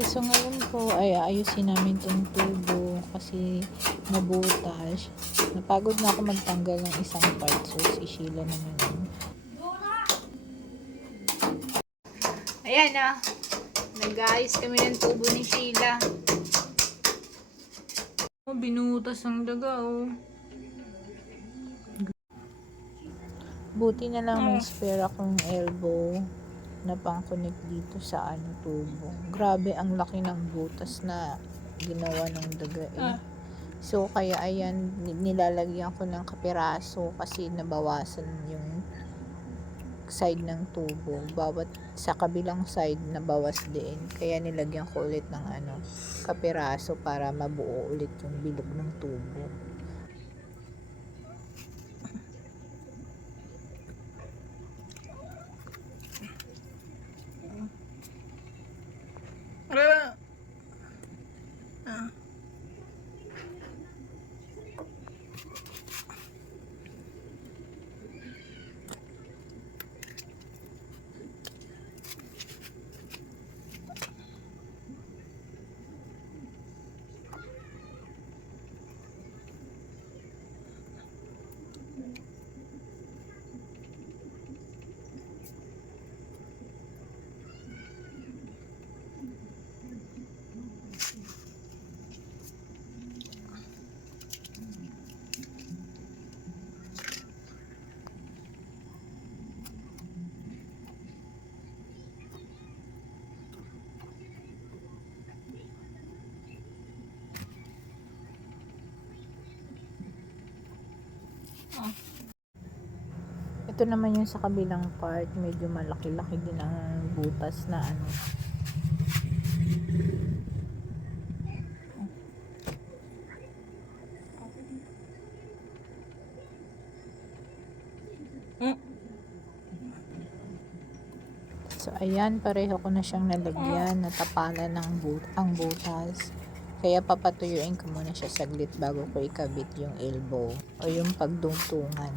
Okay, so ngayon po ay ayusin namin tong tubo kasi nabutas. Napagod na ako magtanggal ng isang part, so si Sheila naman yun. Ayan na, nag-aayos kami ng tubo ni Sheila. Oh, binutas ang daga oh. Buti na lang may spare akong elbow na pang-connect dito sa tubo. Grabe ang laki ng butas na ginawa ng daga eh. So kaya ayan, nilalagyan ko ng kapiraso kasi nabawasan yung side ng tubo. Bawat sa kabilang side nabawas din. Kaya nilagyan ko ulit ng kapiraso para mabuo ulit yung bilog ng tubo. Ito naman yung sa kabilang part, medyo malaki-laki din ang butas na So ayan, pareho ko na siyang nalagyan, natapalan ng ang butas. Kaya papatuyuin ko muna siya saglit bago ko ikabit yung elbow o yung pagdungtungan.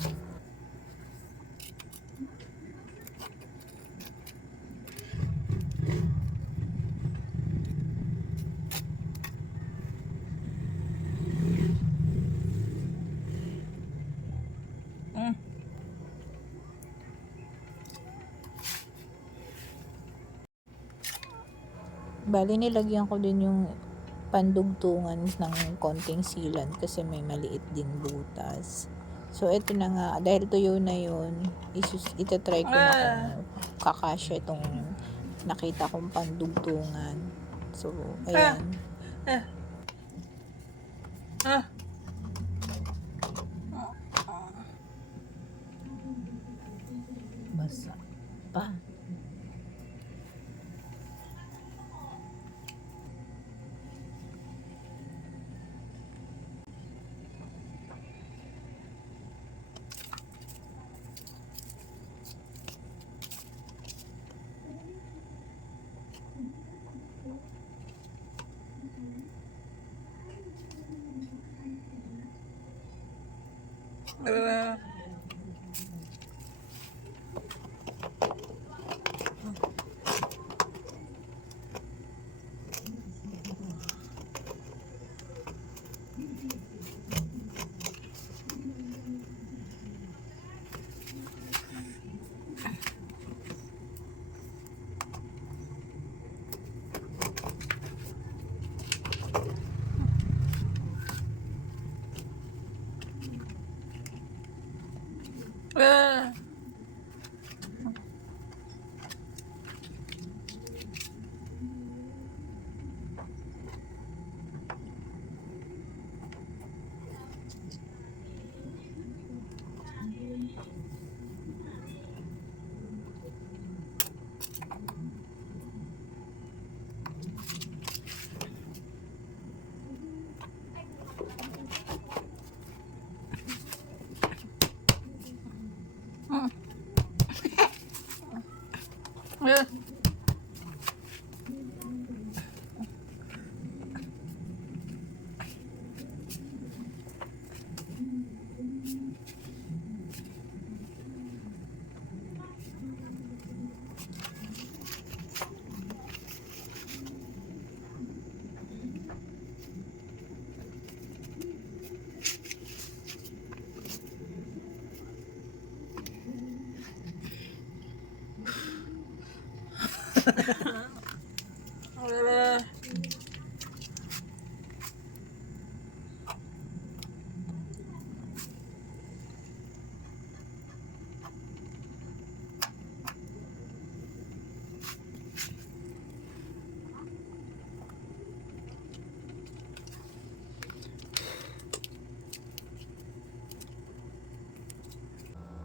Bali, nilagyan ko din yung pandugtungan ng konting sealant kasi may maliit din butas. So, ito na nga. Dahil tuyo na yun, itatry ko na kung kakasya itong nakita kong pandugtungan. So, ayan. Basa pa.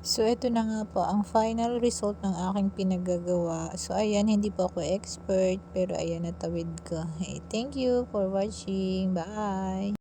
So, ito na nga po ang final result ng aking pinagagawa. So, ayan, hindi po ako expert, pero ayan, natawid ko. Hey, thank you for watching. Bye!